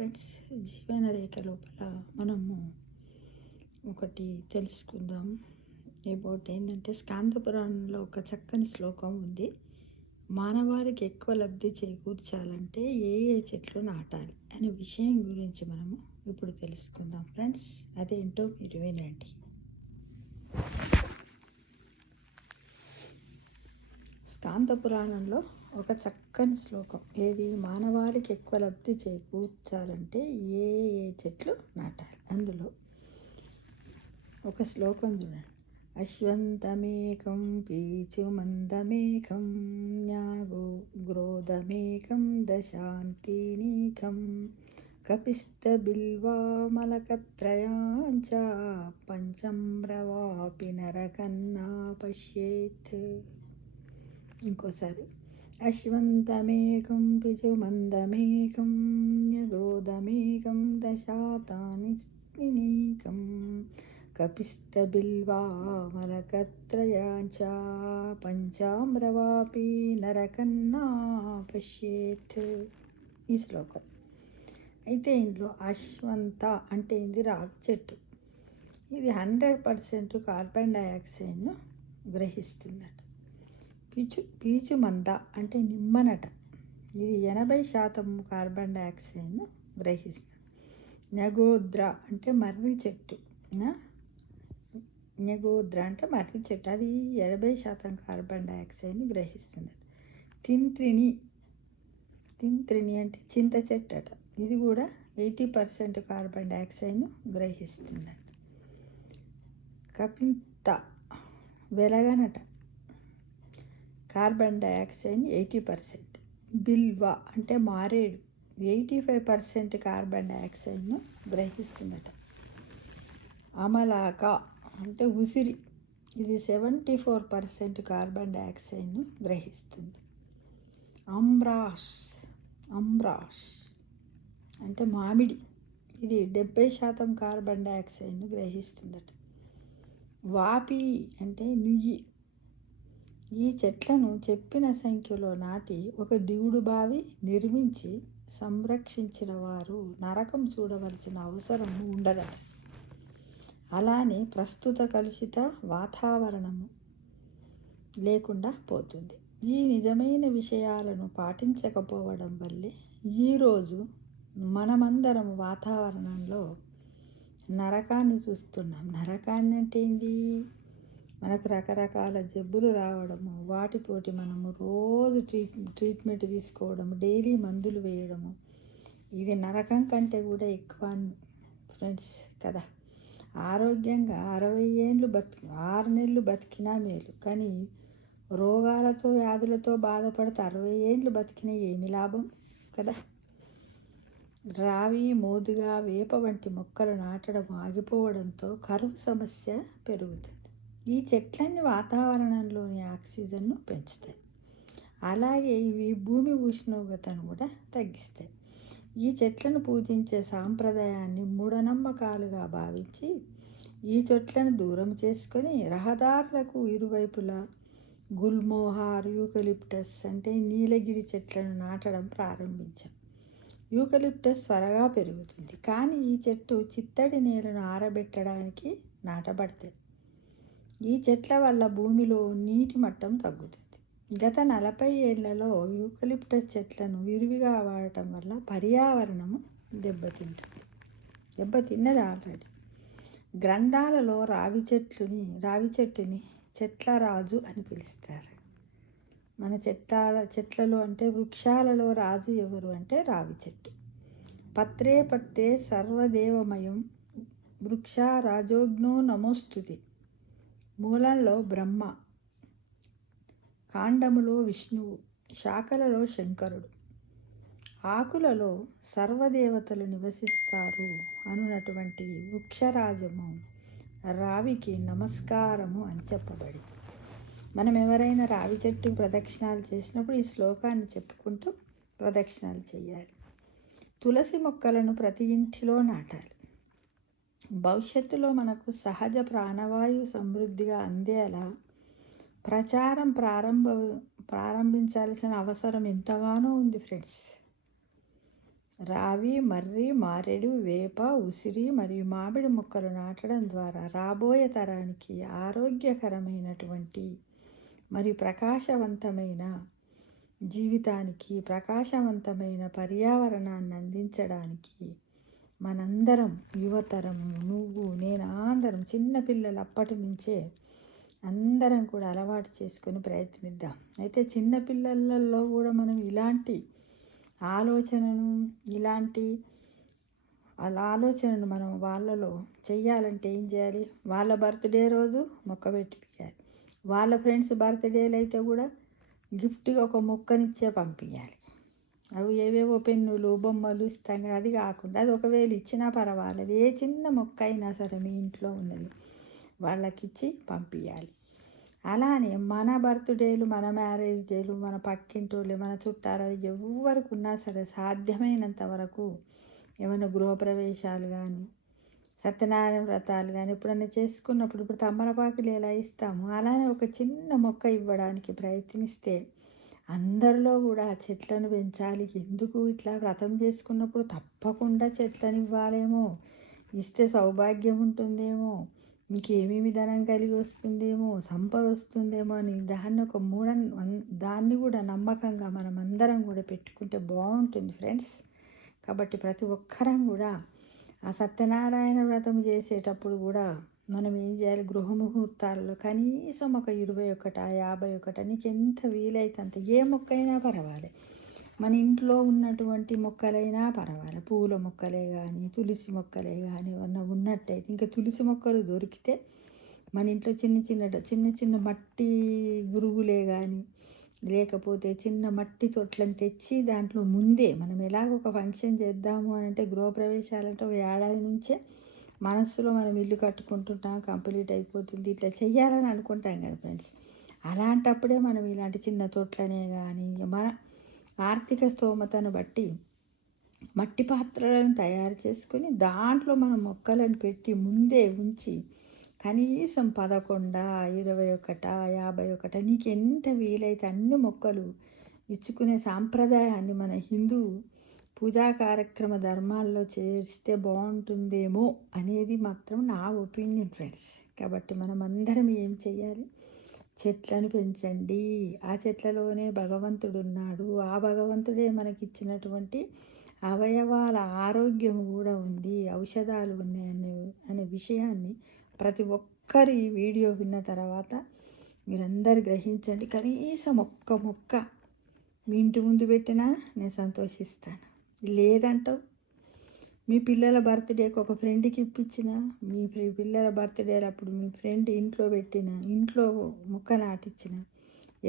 Friends, జీవన రేఖ లోపల మనము ఒకటి తెలుసుకుందాం. అబౌట్ ఏంటంటే, స్కాంద పురాణంలో ఒక చక్కని శ్లోకం ఉంది. మానవాళికి ఎక్కువ లబ్ధి చేకూర్చాలంటే ఏ ఏ చెట్లు నాటాలి అనే విషయం గురించి మనము ఇప్పుడు తెలుసుకుందాం ఫ్రెండ్స్. అదేంటో మీరు వినండి. స్కాంద పురాణంలో ఒక చక్కని శ్లోకం ఏది, మానవాళికి ఎక్కువ లబ్ధి చేకూర్చాలంటే ఏ ఏ చెట్లు నాటాలి. అందులో ఒక శ్లోకం చూడండి. అశ్వంతమేకం పీచుమందమేకం న్యాగోగ్రోధమేకం దశాంతినీకం కపిస్తబిల్వామలకత్రయాంచ పంచమ్రవాపి నరకన్నా పశ్యేత్. ఇంకోసారి, అశ్వంతమేకం పిచుమందమేకం న్యగోధమేకం దశాతానికం కపిస్తబిల్వామలకత్రయాంచ పంచామ్రవాపి నరకన్నా పశ్యేత్. ఈ శ్లోకం అయితే ఇందులో అశ్వంత అంటే ఇది రావి చెట్టు. ఇది 100% కార్బన్ డైఆక్సైడ్ను గ్రహిస్తుందట. పీచు మంద అంటే నిమ్మనట. ఇది 80% కార్బన్ డైఆక్సైడ్ను గ్రహిస్తుంది. నగోద్ర అంటే మర్రి చెట్టు. నగోద్ర అంటే మర్రి చెట్టు, అది 80% కార్బన్ డైఆక్సైడ్ని గ్రహిస్తుంది. తింత్రిని అంటే చింత చెట్టు అట. ఇది కూడా 80% కార్బన్ డైఆక్సైడ్ను గ్రహిస్తుందట. కపింత వెలగనట, కార్బన్ డైఆక్సైడ్ 80%. బిల్వ అంటే మారేడు, 85% కార్బన్ డైఆక్సైడ్ను గ్రహిస్తుందట. అమలాక అంటే ఉసిరి, ఇది 74% కార్బన్ డైఆక్సైడ్ను గ్రహిస్తుంది. అమ్రాష్ అంటే మామిడి, ఇది 70% కార్బన్ డైఆక్సైడ్ను గ్రహిస్తుందట. వాపి అంటే నుయ్యి. ఈ చెట్లను చెప్పిన సంఖ్యలో నాటి ఒక దిగుడు బావి నిర్మించి సంరక్షించిన వారు నరకం చూడవలసిన అవసరం ఉండదట. అలానే ప్రస్తుత కలుషిత వాతావరణము లేకుండా పోతుంది. ఈ నిజమైన విషయాలను పాటించకపోవడం వల్లే ఈరోజు మనమందరం వాతావరణంలో నరకాన్ని చూస్తున్నాం. నరకాన్ని అంటే ఏంటి? మనకు రకరకాల జబ్బులు రావడము, వాటితోటి మనము రోజు ట్రీట్మెంట్ తీసుకోవడము, డైలీ మందులు వేయడము, ఇది నరకం కంటే కూడా ఎక్కువ ఫ్రెండ్స్ కదా. ఆరోగ్యంగా 60 ఏళ్ళు 6 నెలలు బతికినా మేలు, కానీ రోగాలతో వ్యాధులతో బాధపడితే 60 ఏళ్ళు బతికినా ఏమి లాభం కదా. రావి, మోదుగా, వేప వంటి మొక్కలు నాటడం ఆగిపోవడంతో కరువు సమస్య పెరుగుతుంది. ఈ చెట్లన్నీ వాతావరణంలోని ఆక్సిజన్ను పెంచుతాయి. అలాగే ఇవి భూమి ఉష్ణోగ్రతను కూడా తగ్గిస్తాయి. ఈ చెట్లను పూజించే సాంప్రదాయాన్ని మూఢనమ్మకాలుగా భావించి ఈ చెట్లను దూరం చేసుకొని రహదారులకు ఇరువైపులా గుల్మోహార్, యూకలిప్టస్ అంటే నీలగిరి చెట్లను నాటడం ప్రారంభించాం. యూకలిప్టస్ త్వరగా పెరుగుతుంది, కానీ ఈ చెట్టు చిత్తడి నేలను ఆరబెట్టడానికి నాటబడుతుంది. ఈ చెట్ల వల్ల భూమిలో నీటి మట్టం తగ్గుతుంది. గత 40 ఏళ్లలో యూకలిప్టస్ చెట్లను విరివిగా వాడటం వల్ల పర్యావరణము దెబ్బతిన్నది ఆల్రెడీ. గ్రంథాలలో రావి చెట్టుని చెట్ల రాజు అని పిలుస్తారు. మన చెట్లలో అంటే వృక్షాలలో రాజు ఎవరు అంటే రావి చెట్టు. పత్రే సర్వదేవమయం వృక్ష రాజోగ్నో నమోస్తుతి. మూలంలో బ్రహ్మ, కాండములో విష్ణువు, శాఖలలో శంకరుడు, ఆకులలో సర్వదేవతలు నివసిస్తారు అనున్నటువంటి వృక్షరాజము రావికి నమస్కారము అని చెప్పబడి. మనం ఎవరైనా రావి చెట్టు ప్రదక్షిణాలు చేసినప్పుడు ఈ శ్లోకాన్ని చెప్పుకుంటూ ప్రదక్షిణాలు చేయాలి. తులసి మొక్కలను ప్రతి ఇంటిలో నాటాలి. భవిష్యత్తులో మనకు సహజ ప్రాణవాయువు సమృద్ధిగా అందేలా ప్రచారం ప్రారంభించాల్సిన అవసరం ఎంతగానో ఉంది ఫ్రెండ్స్. రావి, మర్రి, మారేడు, వేప, ఉసిరి మరియు మామిడి మొక్కలు నాటడం ద్వారా రాబోయే తరానికి ఆరోగ్యకరమైనటువంటి మరియు ప్రకాశవంతమైన జీవితానికి, ప్రకాశవంతమైన పర్యావరణాన్ని అందించడానికి మనందరం, యువతరం, నువ్వు, నేను, అందరం చిన్నపిల్లలు అప్పటి నుంచే అందరం కూడా అలవాటు చేసుకొని ప్రయత్నిద్దాం. అయితే చిన్నపిల్లలలో కూడా మనం ఇలాంటి ఆలోచనను, ఇలాంటి ఆలోచనను మనం వాళ్ళలో చెయ్యాలంటే ఏం చేయాలి? వాళ్ళ బర్త్డే రోజు మొక్క పెట్టిపియాలి. వాళ్ళ ఫ్రెండ్స్ బర్త్డేలు అయితే కూడా గిఫ్ట్గా ఒక మొక్కనిచ్చే పంపించాలి. అవి ఏవేవో పెన్నులు, బొమ్మలు ఇస్తాం కదా, అది కాకుండా అది ఒకవేళ ఇచ్చినా పర్వాలేదు, ఏ చిన్న మొక్క అయినా సరే మీ ఇంట్లో ఉన్నది వాళ్ళకి ఇచ్చి పంపించాలి. అలానే మన బర్త్డేలు, మన మ్యారేజ్ డేలు, మన పక్కింటోళ్ళు, మన చుట్టాలు ఎవరికి ఉన్నా సరే సాధ్యమైనంత వరకు ఏమైనా గృహప్రవేశాలు కానీ, సత్యనారాయణ వ్రతాలు కానీ ఎప్పుడైనా చేసుకున్నప్పుడు, ఇప్పుడు తమలపాకులు ఎలా ఇస్తాము అలానే ఒక చిన్న మొక్క ఇవ్వడానికి ప్రయత్నిస్తే అందరిలో కూడా చెట్లను పెంచాలి. ఎందుకు ఇట్లా వ్రతం చేసుకున్నప్పుడు తప్పకుండా చెట్లను ఇవ్వాలేమో, ఇస్తే సౌభాగ్యం ఉంటుందేమో, ఇంకేమేమి ధనం కలిగి వస్తుందేమో, సంపద వస్తుందేమో అని దాన్ని కూడా నమ్మకంగా మనం అందరం కూడా పెట్టుకుంటే బాగుంటుంది ఫ్రెండ్స్. కాబట్టి ప్రతి ఒక్కరం కూడా ఆ సత్యనారాయణ వ్రతం చేసేటప్పుడు కూడా మనం ఏం చేయాలి? గృహముహూర్తాల్లో కనీసం ఒక 21, 51 నీకు ఎంత వీలైతే అంత, ఏ మొక్కైనా పర్వాలేదు, మన ఇంట్లో ఉన్నటువంటి మొక్కలైనా పర్వాలేదు, పూల మొక్కలే కానీ, తులసి మొక్కలే కానీ ఏమన్నా ఉన్నట్టయితే, ఇంకా తులసి మొక్కలు దొరికితే మన ఇంట్లో చిన్న చిన్న మట్టి గురుగులే కానీ, లేకపోతే చిన్న మట్టి తొట్లను తెచ్చి దాంట్లో ముందే మనం ఎలాగో ఒక ఫంక్షన్ చేద్దాము అని అంటే, గృహప్రవేశాలంటే ఒక ఏడాది నుంచే మనస్సులో మనం ఇల్లు కట్టుకుంటుంటాం, కంప్లీట్ అయిపోతుంది, ఇట్లా చెయ్యాలని అనుకుంటాం కదా ఫ్రెండ్స్. అలాంటప్పుడే మనం ఇలాంటి చిన్న తొట్లనే కానీ, మన ఆర్థిక స్తోమతను బట్టి మట్టి పాత్రలను తయారు చేసుకొని దాంట్లో మనం మొక్కలను పెట్టి ముందే ఉంచి కనీసం 11, 21, 51 నీకు ఎంత వీలైతే అన్ని మొక్కలు ఇచ్చుకునే సాంప్రదాయాన్ని మన హిందూ పూజా కార్యక్రమ ధర్మాల్లో చేస్తే బాగుంటుందేమో అనేది మాత్రం నా ఒపీనియన్ ఫ్రెండ్స్. కాబట్టి మనం అందరం ఏం చెయ్యాలి? చెట్లను పెంచండి. ఆ చెట్లలోనే భగవంతుడు ఉన్నాడు. ఆ భగవంతుడే మనకిచ్చినటువంటి అవయవాల ఆరోగ్యం కూడా ఉంది, ఔషధాలు ఉన్నాయి అనే విషయాన్ని ప్రతి ఒక్కరి వీడియో విన్న తర్వాత మీరందరూ గ్రహించండి. కనీసం ఒక్క మొక్క మీ ఇంటి ముందు పెట్టినా నేను సంతోషిస్తాను. లేదంటావు మీ పిల్లల బర్త్డేకి ఒక ఫ్రెండ్కి ఇప్పించిన, మీ పిల్లల బర్త్డే అప్పుడు మీ ఫ్రెండ్ ఇంట్లో పెట్టిన, ఇంట్లో మొక్క నాటించిన,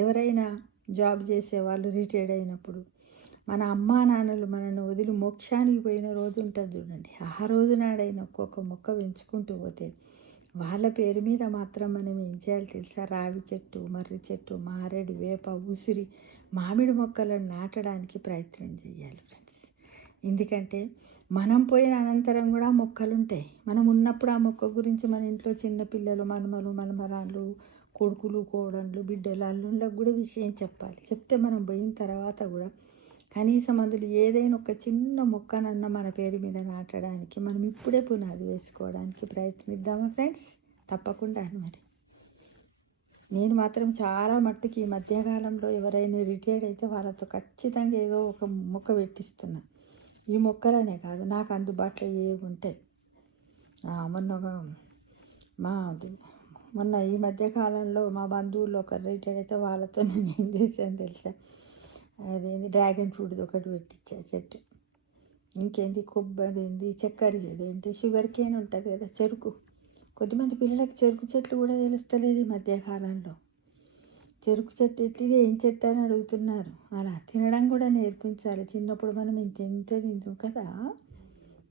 ఎవరైనా జాబ్ చేసేవాళ్ళు రిటైర్డ్ అయినప్పుడు, మన అమ్మా నాన్నలు మనల్ని వదిలి మోక్షానికి పోయిన రోజు ఉంటుంది చూడండి, ఆ రోజు నాడైనా ఒక్కొక్క మొక్క పెంచుకుంటూ పోతే వాళ్ళ పేరు మీద మాత్రం మనం ఏం చేయాలి తెలుసా? రావి చెట్టు, మర్రి చెట్టు, మారేడు, వేప, ఉసిరి, మామిడి మొక్కలను నాటడానికి ప్రయత్నం చేయాలి ఫ్రెండ్స్. ఎందుకంటే మనం పోయిన అనంతరం కూడా మొక్కలు ఉంటాయి. మనం ఉన్నప్పుడు ఆ మొక్క గురించి మన ఇంట్లో చిన్నపిల్లలు, మనమలు, మనమరాళ్ళు, కొడుకులు, కోడళ్ళు, బిడ్డలు, అల్లుళ్ళకు కూడా విషయం చెప్పాలి. చెప్తే మనం పోయిన తర్వాత కూడా కనీసం అందులో ఏదైనా ఒక చిన్న మొక్కనన్న మన పేరు మీద నాటడానికి మనం ఇప్పుడే పునాది వేసుకోవడానికి ప్రయత్నిద్దామా ఫ్రెండ్స్? తప్పకుండా. మరి నేను మాత్రం చాలా మట్టుకు ఈ మధ్యకాలంలో ఎవరైనా రిటైర్డ్ అయితే వాళ్ళతో ఖచ్చితంగా ఏదో ఒక మొక్క పెట్టిస్తున్నా. ఈ మొక్కలనే కాదు, నాకు అందుబాటులో ఏవి ఉంటాయి. మొన్న ఈ మధ్యకాలంలో మా బంధువుల్లో ఒకరు రిటైర్డ్ అయితే వాళ్ళతో నేను ఏం చేశాను తెలుసా? అదేంది డ్రాగన్ ఫ్రూట్ ఒకటి పెట్టించా చెట్టు. ఇంకేంది కొబ్బరి, చక్కెర, అదేంటి షుగర్ కేన్ ఉంటుంది కదా, చెరుకు. కొద్దిమంది పిల్లలకి చెరుకు చెట్లు కూడా తెలుస్తలేదు ఈ మధ్యకాలంలో. చెరుకు చెట్టు ఎట్టిది, ఏం చెట్టు అని అడుగుతున్నారు. అలా తినడం కూడా నేర్పించాలి. చిన్నప్పుడు మనం ఇంత తింటాం కదా,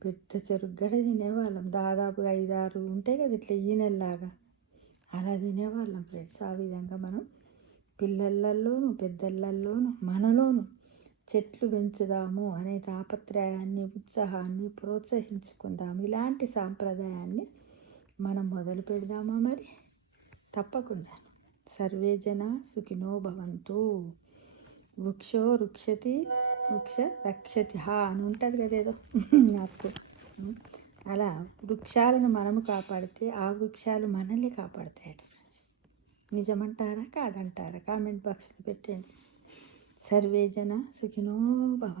పెద్ద చెరుకు గడ తినేవాళ్ళం. దాదాపు 5, 6 ఉంటాయి కదా ఇట్లా ఈనెల్లాగా, అలా తినేవాళ్ళం ఫ్రెండ్స్. ఆ విధంగా మనం పిల్లలలోనూ పెద్దలలోనూ మనలోనూ చెట్లు పెంచుదాము అనే తాపత్రయాన్ని, ఉత్సాహాన్ని ప్రోత్సహించుకుందాం. ఇలాంటి సాంప్రదాయాన్ని మనం మొదలు పెడదామా? మరి తప్పకుండా. సర్వే జన సుఖినో భవంతు. వృక్షో వృక్షతి వృక్ష రక్షతి హా అని ఉంటుంది కదా ఏదో నాకు ఉమ్. అలా వృక్షాలను మనము కాపాడితే ఆ వృక్షాలు మనల్ని కాపాడుతాయట ఫ్రెండ్స్. నిజమంటారా కాదంటారా కామెంట్ బాక్స్లో పెట్టండి. సర్వే జన సుఖినో భవంతు.